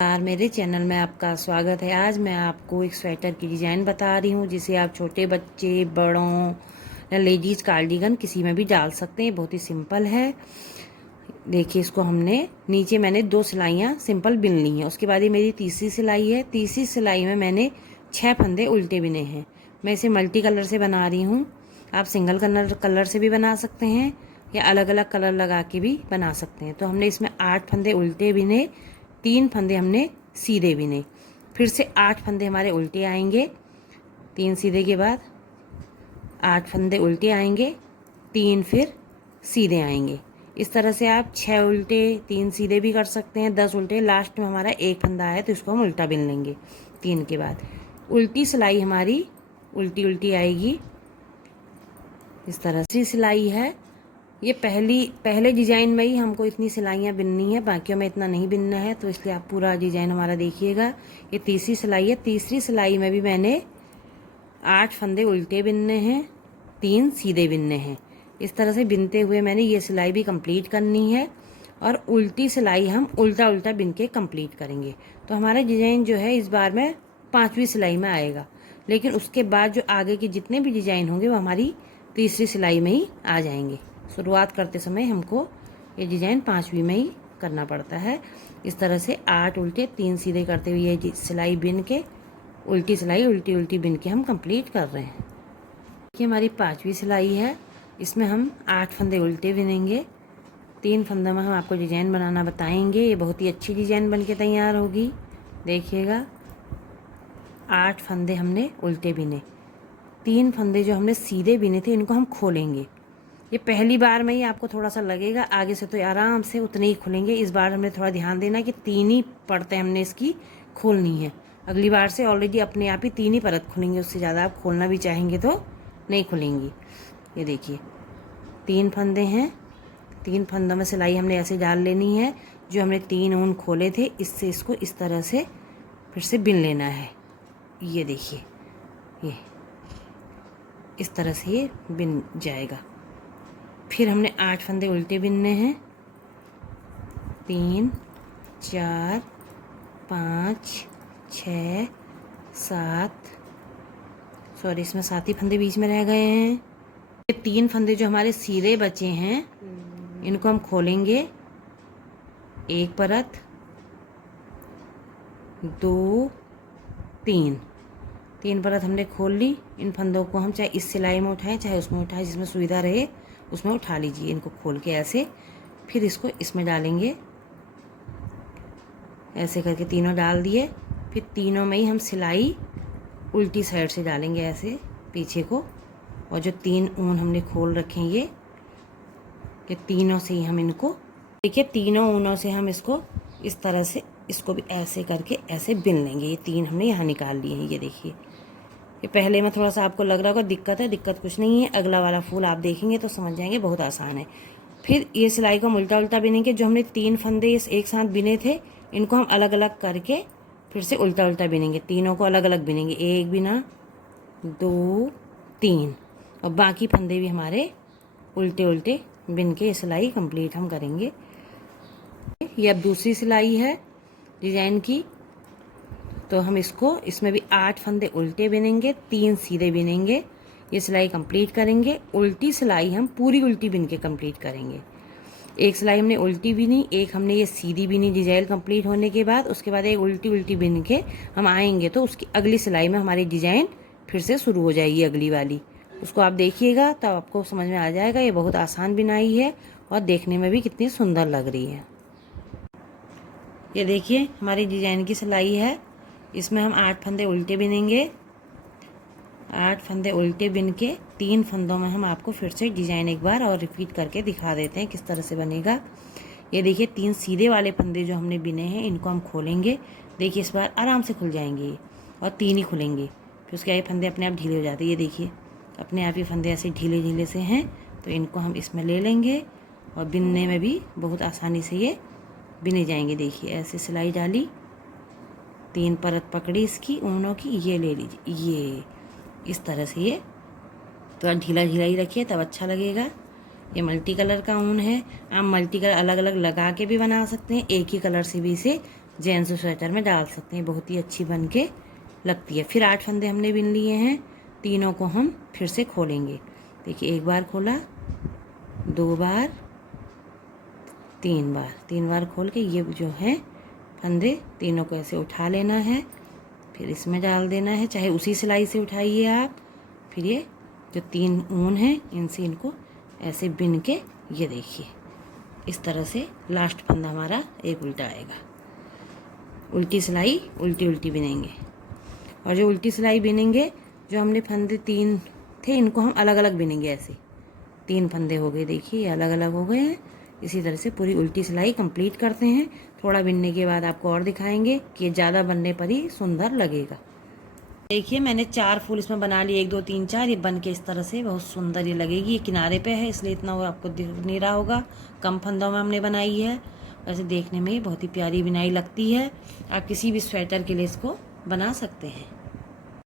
यार मेरे चैनल में आपका स्वागत है। आज मैं आपको एक स्वेटर की डिज़ाइन बता रही हूँ जिसे आप छोटे बच्चे, बड़ों या लेडीज़ कार्डिगन किसी में भी डाल सकते हैं। बहुत ही सिंपल है। देखिए, इसको हमने नीचे मैंने 2 सिलाइयाँ सिंपल बिन ली हैं। उसके बाद ये मेरी तीसरी सिलाई है। तीसरी सिलाई में मैंने 6 फंदे उल्टे बिने हैं। मैं इसे मल्टी कलर से बना रही हूँ। आप सिंगल कलर से भी बना सकते हैं या अलग अलग कलर लगा के भी बना सकते हैं। तो हमने इसमें 8 फंदे उल्टे बिने, 3 फंदे हमने सीधे बिने। फिर से 8 फंदे हमारे उल्टे आएंगे, 3 सीधे के बाद 8 फंदे उल्टे आएंगे, 3 फिर सीधे आएंगे। इस तरह से आप 6 उल्टे 3 सीधे भी कर सकते हैं, 10 उल्टे। लास्ट में हमारा 1 फंदा है तो इसको हम उल्टा बिन लेंगे 3 के बाद। उल्टी सिलाई हमारी उल्टी उल्टी आएगी। इस तरह से सिलाई है। ये पहले डिज़ाइन में ही हमको इतनी सिलाइयाँ बिननी है, बाकियों में इतना नहीं बिनना है, तो इसलिए आप पूरा डिज़ाइन हमारा देखिएगा। ये तीसरी सिलाई है। तीसरी सिलाई में भी मैंने 8 फंदे उल्टे बिनने हैं, 3 सीधे बिनने हैं। इस तरह से बिनते हुए मैंने ये सिलाई भी कंप्लीट करनी है और उल्टी सिलाई हम उल्टा उल्टा बिन के कंप्लीट करेंगे। तो हमारा डिज़ाइन जो है इस बार में 5वीं सिलाई में आएगा, लेकिन उसके बाद जो आगे के जितने भी डिज़ाइन होंगे वो हमारी तीसरी सिलाई में ही आ जाएंगे। शुरुआत करते समय हमको ये डिज़ाइन 5वीं में ही करना पड़ता है। इस तरह से 8 उल्टे 3 सीधे करते हुए ये सिलाई बिन के उल्टी सिलाई उल्टी उल्टी बिन के हम कंप्लीट कर रहे हैं। ये हमारी 5वीं सिलाई है। इसमें हम 8 फंदे उल्टे बिनेंगे, 3 फंदों में हम आपको डिज़ाइन बनाना बताएंगे। ये बहुत ही अच्छी डिज़ाइन बन के तैयार होगी, देखिएगा। 8 फंदे हमने उल्टे बिने, 3 फंदे जो हमने सीधे बिने थे इनको हम खोलेंगे। ये पहली बार में ही आपको थोड़ा सा लगेगा, आगे से तो आराम से उतने ही खुलेंगे। इस बार हमने थोड़ा ध्यान देना कि 3 ही परतें हमने इसकी खोलनी है। अगली बार से ऑलरेडी अपने आप ही 3 ही परत खुलेंगे, उससे ज़्यादा आप खोलना भी चाहेंगे तो नहीं खुलेंगी। ये देखिए 3 फंदे हैं, 3 फंदों में सिलाई हमने ऐसे डाल लेनी है। जो हमने 3 ऊन खोले थे इससे इसको इस तरह से फिर से बिन लेना है। ये देखिए, ये इस तरह से ये बिन जाएगा। फिर हमने 8 फंदे उल्टे बिनने हैं, 3 4 5 6 7, सॉरी इसमें 7 ही फंदे बीच में रह गए हैं। ये 3 फंदे जो हमारे सीधे बचे हैं इनको हम खोलेंगे। 1 परत 2 3 परत हमने खोल ली। इन फंदों को हम चाहे इस सिलाई में उठाएं चाहे उसमें उठाएं, जिसमें सुविधा रहे उसमें उठा लीजिए। इनको खोल के ऐसे फिर इसको इसमें डालेंगे, ऐसे करके तीनों डाल दिए। फिर तीनों में ही हम सिलाई उल्टी साइड से डालेंगे ऐसे पीछे को, और जो 3 ऊन हमने खोल रखे हैं ये तीनों से ही हम इनको, देखिए तीनों ऊनों से हम इसको इस तरह से इसको भी ऐसे करके ऐसे बिन लेंगे। ये 3 हमने यहाँ निकाल लिए हैं। ये देखिए, ये पहले में थोड़ा सा आपको लग रहा होगा दिक्कत है, दिक्कत कुछ नहीं है। अगला वाला फूल आप देखेंगे तो समझ जाएंगे, बहुत आसान है। फिर ये सिलाई को हम उल्टा उल्टा बिनेंगे। जो हमने 3 फंदे एक साथ बिने थे इनको हम अलग अलग करके फिर से उल्टा उल्टा बिनेंगे। तीनों को अलग अलग बिनेंगे, 1 बिना 2 3, और बाकी फंदे भी हमारे उल्टे उल्टे बिन के ये सिलाई कंप्लीट हम करेंगे। ये अब दूसरी सिलाई है डिज़ाइन की, तो हम इसमें भी 8 फंदे उल्टे बिनेंगे, 3 सीधे बिनेंगे। ये सिलाई कंप्लीट करेंगे। उल्टी सिलाई हम पूरी उल्टी बिन के कंप्लीट करेंगे। एक सिलाई हमने उल्टी बिनी, एक हमने ये सीधी बिनी डिज़ाइन कंप्लीट होने के बाद। उसके बाद एक उल्टी उल्टी बिन के हम आएंगे तो उसकी अगली सिलाई में हमारी डिज़ाइन फिर से शुरू हो जाएगी, अगली वाली। उसको आप देखिएगा तब आपको समझ में आ जाएगा। ये बहुत आसान बिनाई है और देखने में भी कितनी सुंदर लग रही है। ये देखिए हमारी डिज़ाइन की सिलाई है। इसमें हम 8 फंदे उल्टे बिनेंगे। 8 फंदे उल्टे बिन के 3 फंदों में हम आपको फिर से डिज़ाइन एक बार और रिपीट करके दिखा देते हैं किस तरह से बनेगा। ये देखिए 3 सीधे वाले फंदे जो हमने बिने हैं इनको हम खोलेंगे। देखिए इस बार आराम से खुल जाएंगे ये, और 3 ही खुलेंगे। फिर उसके आगे फंदे अपने आप ढीले हो जाते हैं। ये देखिए अपने आप ही फंदे ऐसे ढीले ढीले से हैं, तो इनको हम इसमें ले लेंगे और बिनने में भी बहुत आसानी से ये बिने जाएंगे। देखिए ऐसे सिलाई डाली, 3 परत पकड़ी इसकी ऊनों की, ये ले लीजिए। ये इस तरह से ये थोड़ा ढीला ढीला ही रखिए तब अच्छा लगेगा। ये मल्टी कलर का ऊन है। आप मल्टी कलर अलग अलग लगा के भी बना सकते हैं, एक ही कलर से भी इसे जेंट्स स्वेटर में डाल सकते हैं, बहुत ही अच्छी बन के लगती है। फिर 8 फंदे हमने बिन लिए हैं, तीनों को हम फिर से खोलेंगे। देखिए, एक बार खोला, 2 बार, 3 बार खोल के ये जो है फंदे तीनों को ऐसे उठा लेना है, फिर इसमें डाल देना है, चाहे उसी सिलाई से उठाइए आप। फिर ये जो 3 ऊन है इनसे इनको ऐसे बिन के, ये देखिए इस तरह से लास्ट फंदा हमारा एक उल्टा आएगा। उल्टी सिलाई उल्टी उल्टी बिनेंगे, और जो उल्टी सिलाई बिनेंगे, जो हमने फंदे 3 थे इनको हम अलग अलग बिनेंगे। ऐसे 3 फंदे हो गए, देखिए ये अलग अलग हो गए हैं। इसी तरह से पूरी उल्टी सिलाई कंप्लीट करते हैं। थोड़ा बिनने के बाद आपको और दिखाएंगे कि ये ज़्यादा बनने पर ही सुंदर लगेगा। देखिए, मैंने 4 फूल इसमें बना लिए, 1 2 3 4। ये बन के इस तरह से बहुत सुंदर ये लगेगी। ये किनारे पे है इसलिए इतना वो आपको दिख नहीं रहा होगा, कम फंदों में हमने बनाई है। वैसे देखने में बहुत ही प्यारी बिनाई लगती है। आप किसी भी स्वेटर के लिए इसको बना सकते हैं।